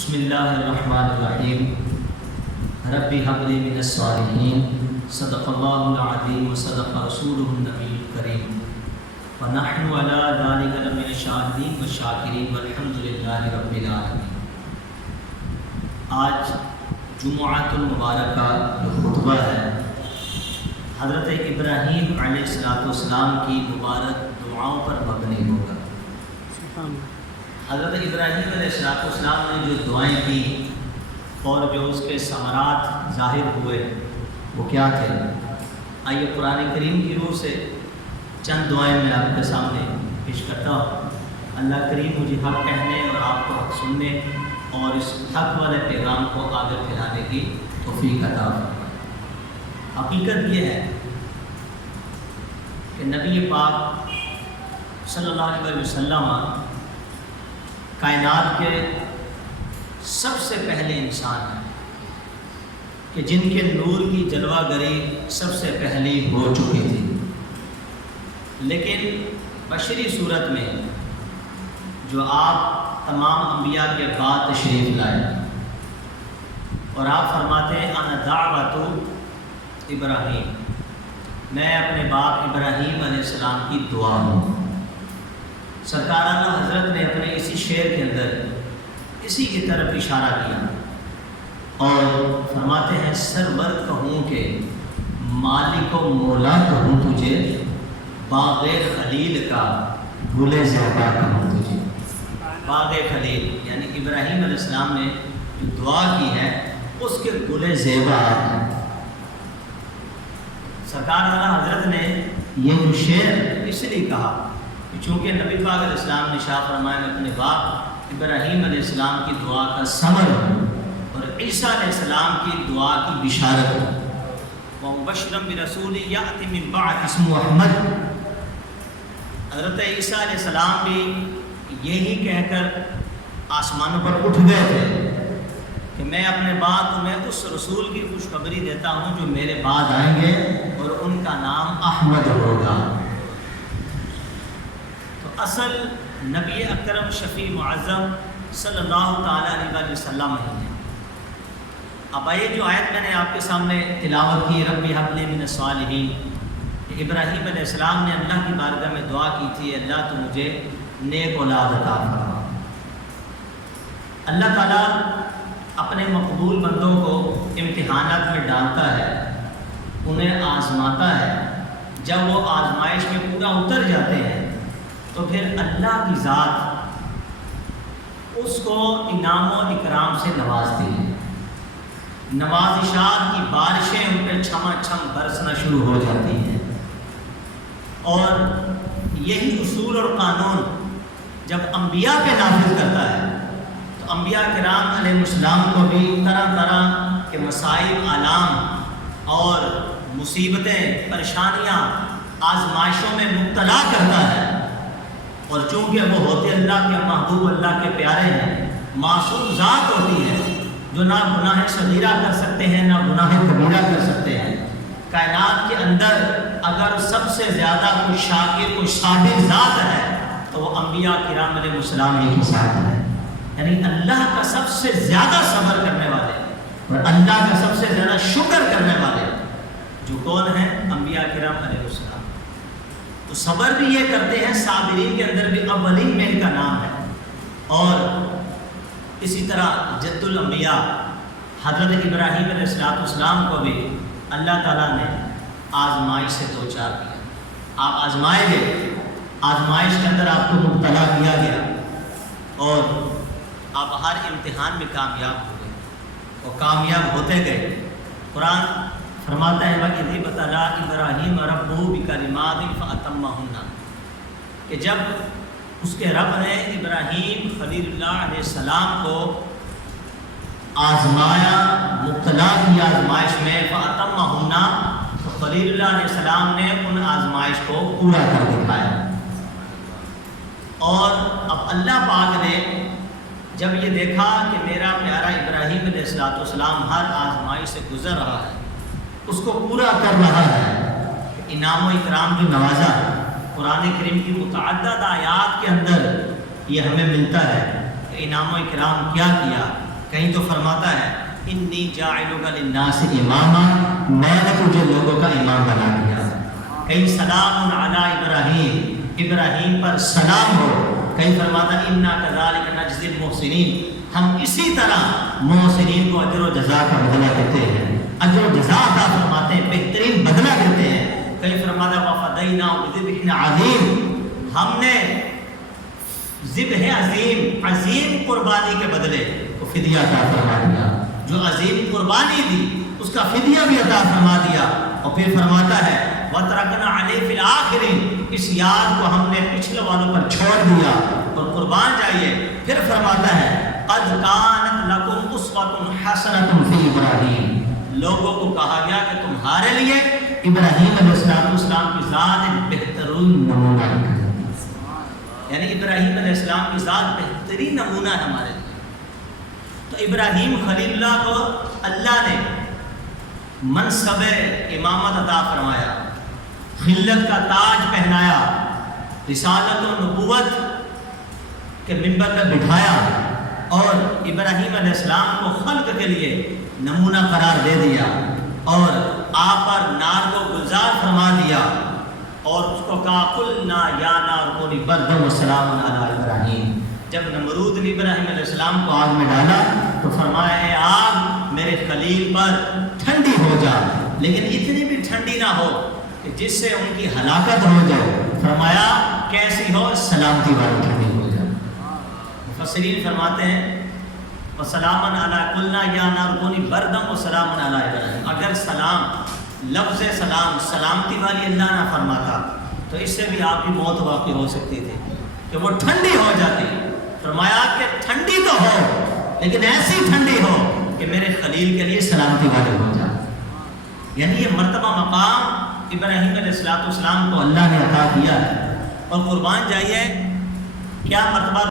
بسم اللہ الرحمن الرحیم رب هب لی من الصالحین صدق اللہ العظیم وصدق رسولہ النبی الکریم ونحن علی ذلک لمن الشاہدین والشاکرین والحمد للہ رب العالمین۔ آج جمعۃ المبارکہ جو خطبہ ہے حضرت ابراہیم علیہ السلام کی مبارک دعاؤں پر مبنی ہوگا۔ حضرت ابراہیم علیہ السلام نے جو دعائیں کی اور جو اس کے ثمرات ظاہر ہوئے وہ کیا تھے؟ آئیے قرآن کریم کی روح سے چند دعائیں میں آپ کے سامنے پیش کرتا ہوں۔ اللہ کریم مجھے حق کہنے اور آپ کو حق سننے اور اس حق والے پیغام کو آگے پھیلانے کی توفیق عطا فرمائے۔ حقیقت یہ ہے کہ نبی پاک صلی اللہ علیہ وسلم کائنات کے سب سے پہلے انسان ہیں کہ جن کے نور کی جلوہ گری سب سے پہلی ہو چکی تھی، لیکن بشری صورت میں جو آپ تمام انبیاء کے بعد تشریف لائے اور آپ فرماتے ہیں انا دعوت ابراہیم، میں اپنے باپ ابراہیم علیہ السلام کی دعا ہوں۔ سرکار اعلیٰ حضرت نے اپنے اسی شعر کے اندر اسی کی طرف اشارہ کیا اور فرماتے ہیں سرور کہوں کہ مالک و مولا کہوں تجھے، باغ خلیل کا گل زیبا کہوں تجھے۔ باغ خلیل یعنی ابراہیم علیہ السلام نے جو دعا کی ہے اس کے گل زیبا ہے۔ سرکار اعلیٰ حضرت نے یہ جو شعر اس لیے کہا چونکہ نبی پاک علیہ السلام نے شاہ فرمایا میں اپنے باپ ابراہیم علیہ السلام کی دعا کا ثمر ہوں اور عیسیٰ علیہ السلام کی دعا کی بشارت ہوں۔ وَمُبَشِّرًا بِرَسُولٍ يَأْتِي مِن بَعْدِهِ اسْمُهُ احمد۔ حضرت عیسیٰ علیہ السلام بھی یہی کہہ کر آسمانوں پر اٹھ گئے تھے کہ میں اپنے بعد تمہیں اس رسول کی خوشخبری دیتا ہوں جو میرے بعد آئیں گے اور ان کا نام احمد ہوگا۔ اصل نبی اکرم شفیع معظم صلی اللہ تعالیٰ علیہ وسلم ہی ہے۔ اب یہ جو آیت میں نے آپ کے سامنے تلاوت کی رب ہب لی من الصالحین، ابراہیم علیہ السلام نے اللہ کی بارگاہ میں دعا کی تھی اللہ تو مجھے نیک اولاد عطا فرما۔ اللہ تعالیٰ اپنے مقبول بندوں کو امتحانات میں ڈالتا ہے، انہیں آزماتا ہے۔ جب وہ آزمائش میں پورا اتر جاتے ہیں تو پھر اللہ کی ذات اس کو انعام و اکرام سے نوازتی ہے، نوازشات کی بارشیں ان پہ چھما چھم برسنا شروع ہو جاتی ہیں۔ اور یہی اصول اور قانون جب انبیاء پہ نافذ کرتا ہے تو انبیاء کرام علیہ السلام کو بھی طرح طرح کے مصائب آلام اور مصیبتیں پریشانیاں آزمائشوں میں مبتلا کرتا ہے، اور چونکہ وہ ہوتے اللہ کے محبوب اللہ کے پیارے ہیں، معصوم ذات ہوتی ہے جو نہ گناہ صغیرہ کر سکتے ہیں نہ گناہ کبیرہ کر سکتے ہیں۔ کائنات کے اندر اگر سب سے زیادہ کوئی شاکر کوئی صابر ذات ہے تو وہ انبیاء کرام علیہ السلام ہی کی ذات ہے، یعنی اللہ کا سب سے زیادہ صبر کرنے والے اور اللہ کا سب سے زیادہ شکر کرنے والے جو کون ہیں؟ انبیاء کرام علیہ السلام۔ تو صبر بھی یہ کرتے ہیں، صابرین کے اندر بھی اولین میں ان کا نام ہے۔ اور اسی طرح جد الانبیاء حضرت ابراہیم علیہ السلام کو بھی اللہ تعالیٰ نے آزمائش سے دو چار کیا۔ آپ آزمائے گئے، آزمائش کے اندر آپ کو مبتلا کیا گیا اور آپ ہر امتحان میں کامیاب ہو گئے اور کامیاب ہوتے گئے۔ قرآن فرماتا ہے وَإِذِ ابْتَلَىٰ إِبْرَاهِيمَ رَبُّهُ بِكَلِمَاتٍ فَأَتَمَّهُنَّ، کہ جب اس کے رب نے ابراہیم خلیل اللہ علیہ السلام کو آزمایا، مبتلا کیا آزمائش میں، فَأَتَمَّهُنَّ، تو خلیل اللہ علیہ السلام نے ان آزمائش کو پورا کر دکھایا۔ اور اب اللہ پاک نے جب یہ دیکھا کہ میرا پیارا ابراہیم علیہ السلام ہر آزمائش سے گزر رہا ہے، اس کو پورا کر رہا ہے، انعام و اکرام جو نوازا قرآن کریم کی متعدد آیات کے اندر یہ ہمیں ملتا ہے کہ انعام و اکرام کیا کیا۔ کہیں تو فرماتا ہے انی جاعلک للناس اماما، میں نے تجھے لوگوں کا امام بنا دیا۔ کہیں سلام علی ابراہیم، ابراہیم پر سلام ہو۔ کہیں فرماتا انا کذالک نجزی المحسنین، ہم اسی طرح محسنین کو اجر و جزا کا بدلہ دیتے ہیں، اجر و جزا عطا فرماتے ہیں، بہترین بدلہ دیتے ہیں۔ کہیں فرماتا وفدیناہ بذبح عظیم، ہم نے ذبح عظیم، عظیم قربانی کے بدلے کو فدیہ عطا فرما دیا، جو عظیم قربانی دی اس کا فدیہ بھی عطا فرما دیا۔ اور پھر فرماتا ہے وَتَرَكْنَا عَلَيْهِ فِي الْآخِرِينَ، اس یاد کو ہم نے پچھلے والوں پر چھوڑ دیا۔ اور قربان جائیے، پھر فرماتا ہے قَدْ كَانَتْ لَكُمْ أُسْوَةٌ حَسَنَةٌ فِي إِبْرَاهِيمَ، لوگوں کو کہا گیا کہ تمہارے لیے ابراہیم علیہ السلام کی ذات ایک بہترین نمونہ ہے، یعنی ابراہیم علیہ السلام کی ذات بہترین نمونہ ہے ہمارے لیے۔ تو ابراہیم خلیل اللہ کو اللہ نے منصب امامت عطا فرمایا، خلت کا تاج پہنایا، رسالت و نبوت کے منبر پر بٹھایا، اور ابراہیم علیہ السلام کو خلق کے لیے نمونہ قرار دے دیا، اور آپ پر نار کو گلزار فرما دیا، اور اس کو کہا قلنا یا نار کونی بردا وسلاما علی ابراہیم۔ جب نمرود نے ابراہیم علیہ السلام کو آگ میں ڈالا تو فرمایا اے آگ میرے خلیل پر ٹھنڈی ہو جا، لیکن اتنی بھی ٹھنڈی نہ ہو کہ جس سے ان کی ہلاکت ہو جائے۔ فرمایا کیسی ہو؟ سلامتی والی ٹھنڈی ہو جائے۔ مفسرین فرماتے ہیں وسلامن علی قلنا یا نار کونی بردم وسلامن علی ابراہیم، اگر سلام، لفظ سلام، سلامتی والی اللہ نہ فرماتا تو اس سے بھی آپ کی موت واقع ہو سکتی تھی کہ وہ ٹھنڈی ہو جاتی۔ فرمایا کہ ٹھنڈی تو ہو لیکن ایسی ٹھنڈی ہو کہ میرے خلیل کے لیے سلامتی والے ہو جائے۔ یعنی یہ مرتبہ مقام ابراہیم علیہ السلام کو اللہ نے عطا کیا ہے۔ اور قربان جائیے کیا مرتبہ